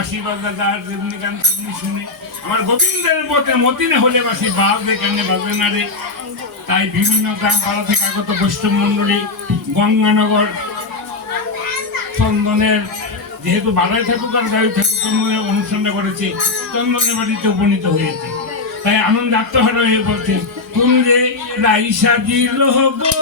বাঁশি বাজাদার রজনীকান্ত তেমনি শুনে আমার গোবিন্দের পথে মতিনে হলে বাঁশি বাজে কেন বাজে না রে। তাই বিভিন্ন গ্রাম পাড়া থেকে আগত বৈষ্ণব মন্ডলী গঙ্গানগর চন্দনের যেহেতু বাড়াই থাকুক আর গাড়ি থাকুক চন্দনের অনুসন্ধান করেছে, চন্দনের বাড়িতে উপনীত হয়েছে। তাই আনন্দ আত্মহারা হয়ে বলছে তুমি যে রাইসা দিল গো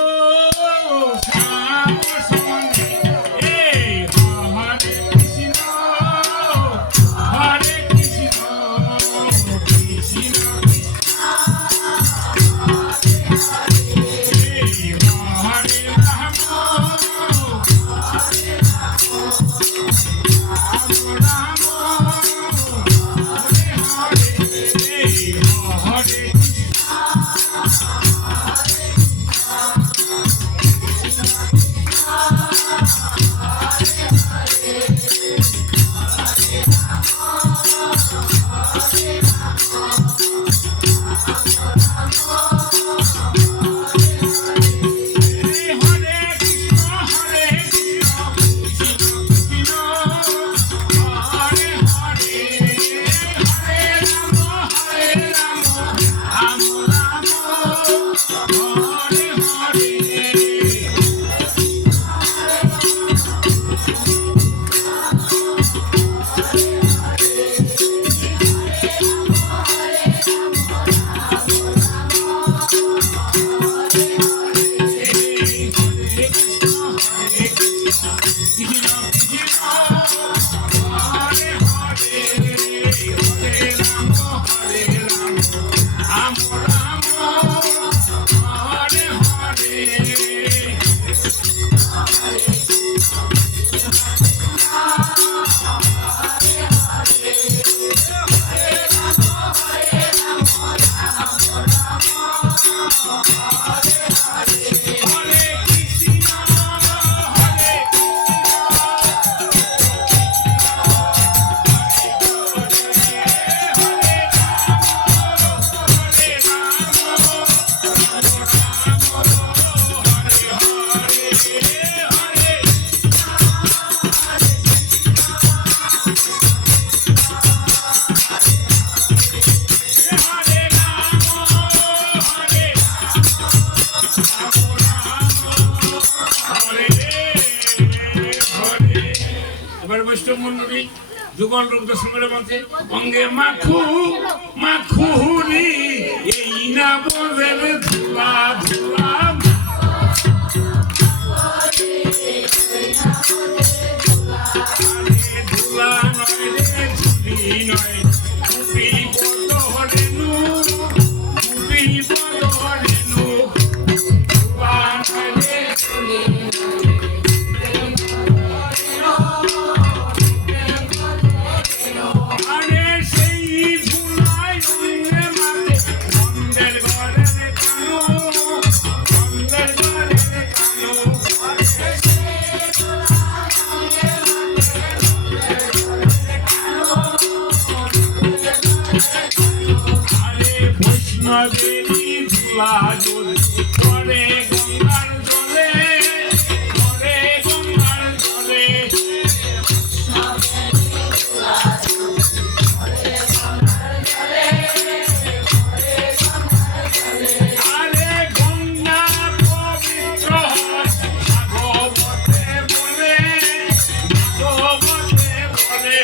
বৈষ্ণব মন্ডলী যুগল রূপ দর্শন করে বলছে অঙ্গে মাখু মাখুরি এই না বলের ধুলা ধুলা ধুলা নয় রে ধুলি নয় ধুপি বড় হরেনু ধুপি বড় হরেনু ধুলা নয় রে ধুলা জলে করে গঙ্গার জলে করে গঙ্গার জলে আরে গঙ্গা পবিত্র ভাগবতে বলে ভাগবতে বলে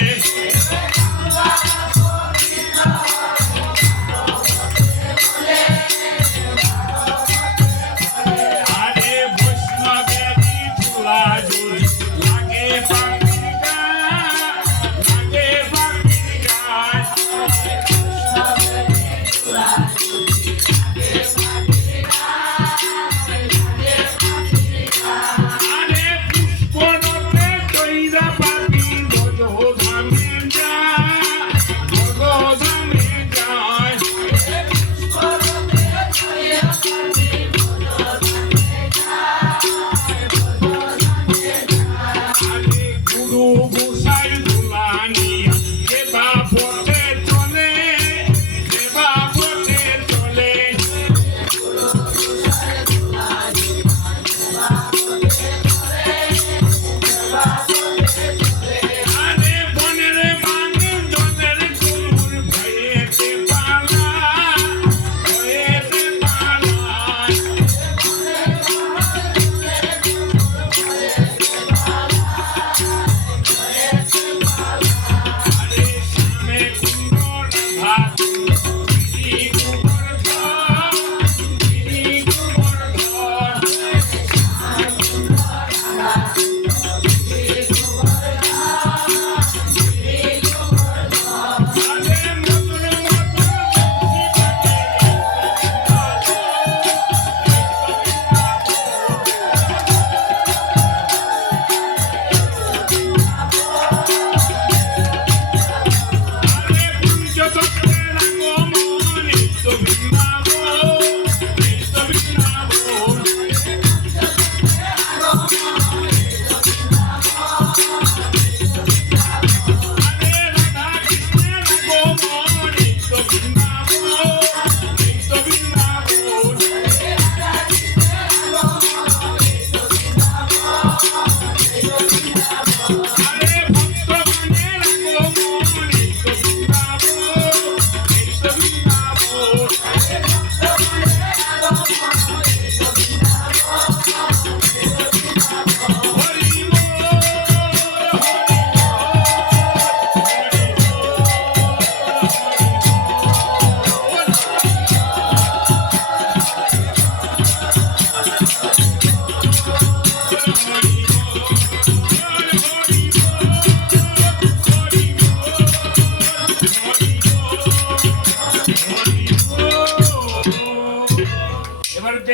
আরে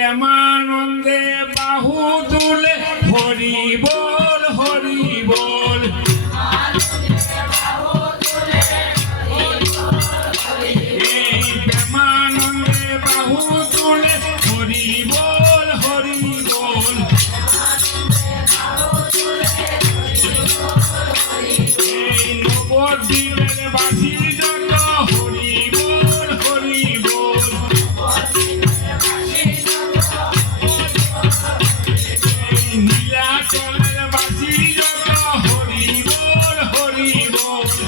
প্রেমানন্দে বাহু তুলে হরি বল হরি বল। এই প্রেমানন্দে বাহু তুলে হরি বল হরি বল। এই নবদ্বীপের বাসী যত হরি বল হরি বল। এই নীলাচলের বাসী যত হরি বল হরি বল।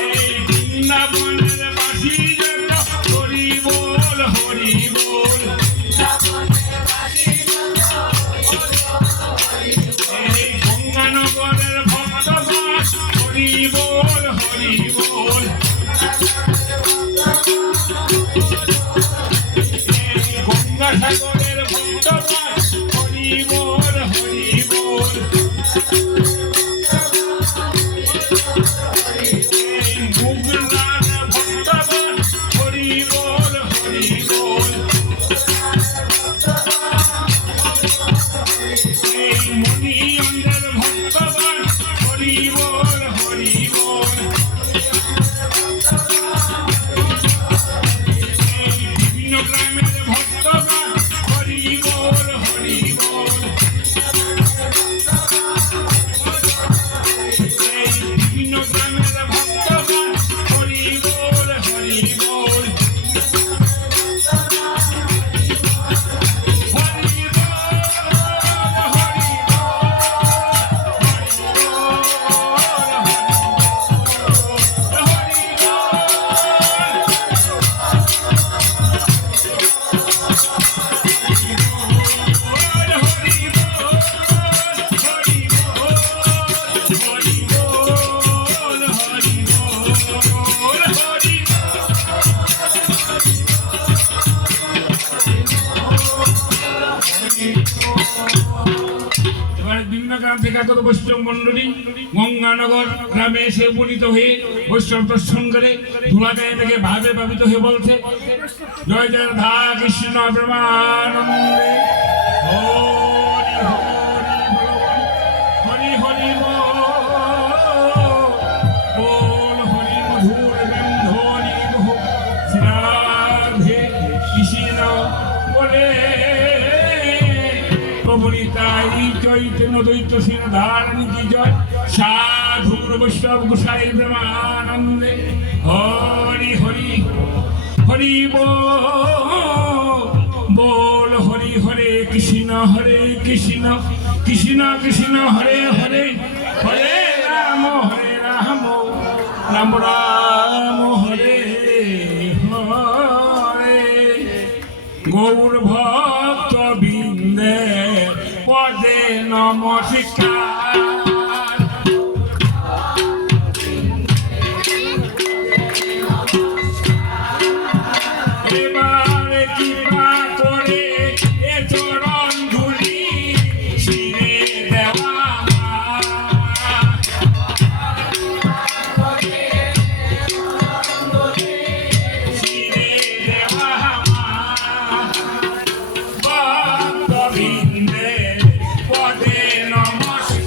এই বৃন্দাবনের বাসী যত হরি বল হরি বল। এই গঙ্গানগরের ভক্তগণ হরি বল হরি বল। এই গঙ্গাসাগরের ভক্তগণ হরি বল হরি বল। এই মুগলার ভক্তগণ হরি বল হরি বল। এই মণিয়ন্দের ভক্তগণ হরি বল হরি বল। এই বিভিন্ন গ্রামের ভক্তগণ হরি বল হরি বল। এই বিভিন্ন গ্রামের ভক্তগণ হরি বল হরি বল। হরি এবারে বিভিন্ন গ্রাম থেকে আগত বৈষ্ণব মন্ডলী গঙ্গানগর গ্রামে এসে উপনীত হয়ে বৈষ্ণব দর্শন করে ধুলাগায়ে থেকে ভাবে ভাবিত হয়ে বলছে, জয় জয় রাধা কৃষ্ণ প্রেমানন্দে হরি হরি বল বল হরি মধুর গন্ধনি মোহ শ্রীরাধে কৃষ্ণ বলে প্রভুনিতাই চৈতন্য দৈত্য সিংহ ধারণী কি জয় সাধুর বৈষ্ণব গোসাই প্রেমানন্দে হরি হরি হরি বল হরি হরে কৃষ্ণ কৃষ্ণ কৃষ্ণ হরে হরে হরে রাম রাম রাম হরে হরে। গৌর ভক্ত বৃন্দে পদে নমস্কার। এবারে কৃপা করে এ চরণ ধুলি শিরে দেওয়া শিরে দেওয়া ভক্ত বৃন্দে পদে নমস্কার।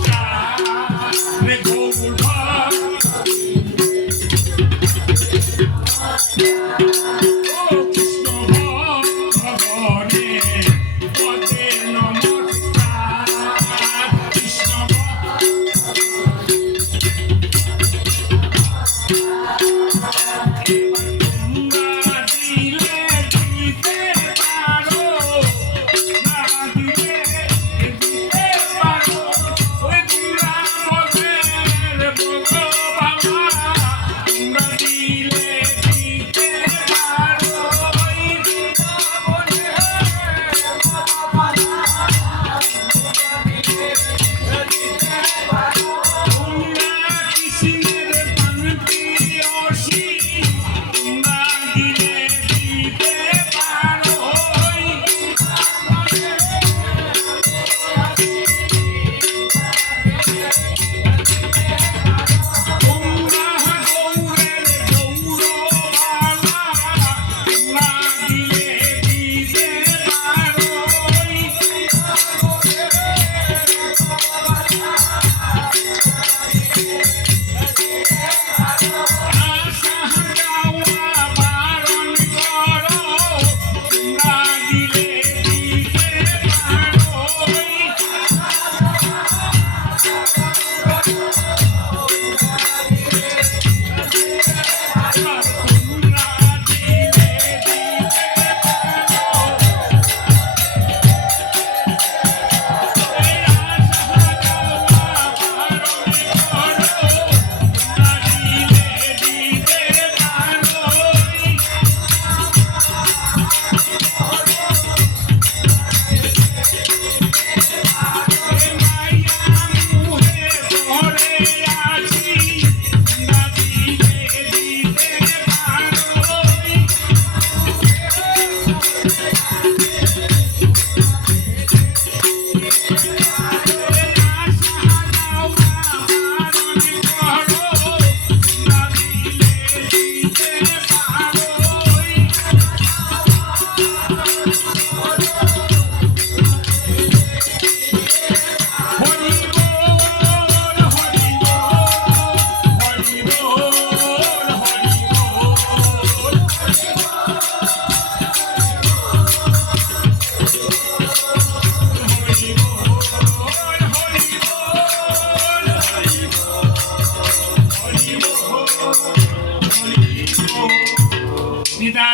বিদায়।